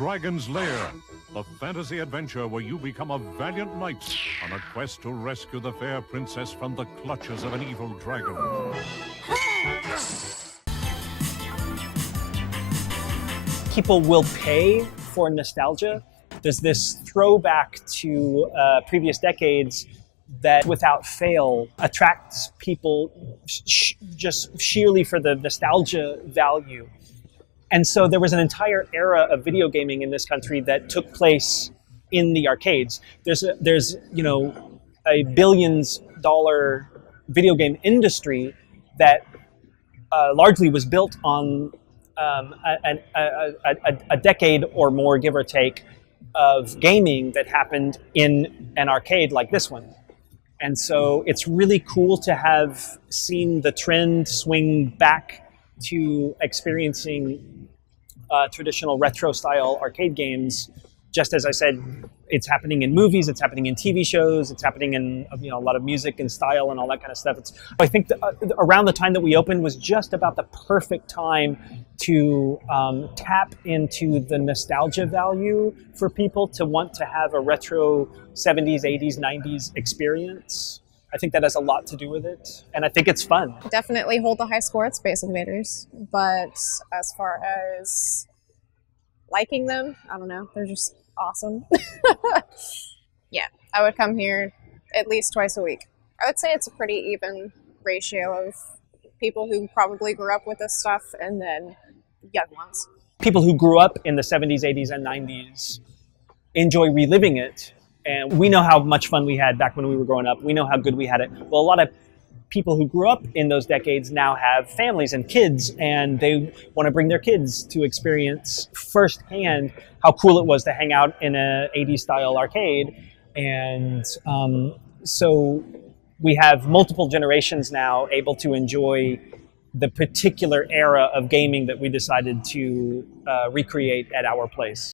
Dragon's Lair, the fantasy adventure where you become a valiant knight on a quest to rescue the fair princess from the clutches of an evil dragon. People will pay for nostalgia. There's this throwback to previous decades that without fail attracts people just sheerly for the nostalgia value. And so there was an entire era of video gaming in this country that took place in the arcades. There's a billions-dollar video game industry that largely was built on a decade or more, give or take, of gaming that happened in an arcade like this one. And so it's really cool to have seen the trend swing back to experiencing traditional retro-style arcade games. Just as I said, it's happening in movies, it's happening in TV shows, it's happening in a lot of music and style and all that kind of stuff. I think around the time that we opened was just about the perfect time to tap into the nostalgia value for people to want to have a retro 70s, 80s, 90s experience. I think that has a lot to do with it, and I think it's fun. Definitely hold the high score at Space Invaders, but as far as liking them, I don't know, they're just awesome. Yeah, I would come here at least twice a week. I would say it's a pretty even ratio of people who probably grew up with this stuff and then young ones. People who grew up in the 70s, 80s, and 90s enjoy reliving it. And we know how much fun we had back when we were growing up. We know how good we had it. Well, a lot of people who grew up in those decades now have families and kids, and they want to bring their kids to experience firsthand how cool it was to hang out in a 80s style arcade. And so we have multiple generations now able to enjoy the particular era of gaming that we decided to recreate at our place.